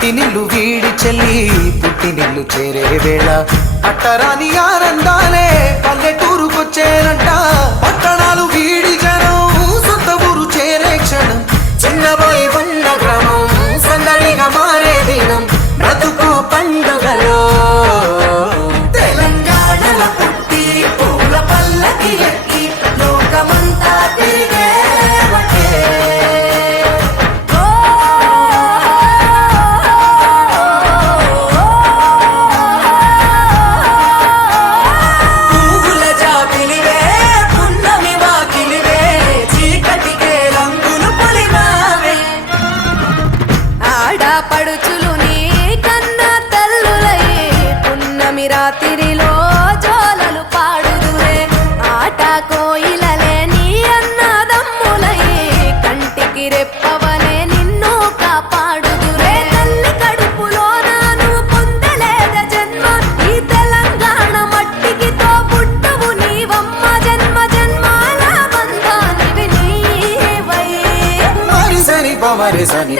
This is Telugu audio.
మెట్టినిల్లు వీడి చెల్లి పుట్టినిల్లు చేరే వేళ అట్టరాని ఆనందాలే పల్లెటూరుకొచ్చేనంట. పట్టణాలు వీడి జనం సొంత ఊరు చేరే క్షణం చిన్నబోయి ఉన్న గ్రామం సందడిగా మారే దినం బ్రతుకు పండుగలో తెలంగాణల పుట్టి పూల పల్లకి ఎక్కి లోకమంతా తిరిగే పడుచులు నీ కన్నా తల్లులై పున్నమి రాత్రిలో జోలలు పాడుదురే ఆట కోయిలలే నీ అన్నదమ్ములై కంటికి రెప్పవలే నిన్ను కాపాడుదురే తల్లి కడుపులో నాను పొందలేద జన్మ ఈ తెలంగాణ మట్టికి తో పుట్టవు నీవమ్మ జన్మ జన్మాల బంధానివి నీవై మరి సని పమరి సని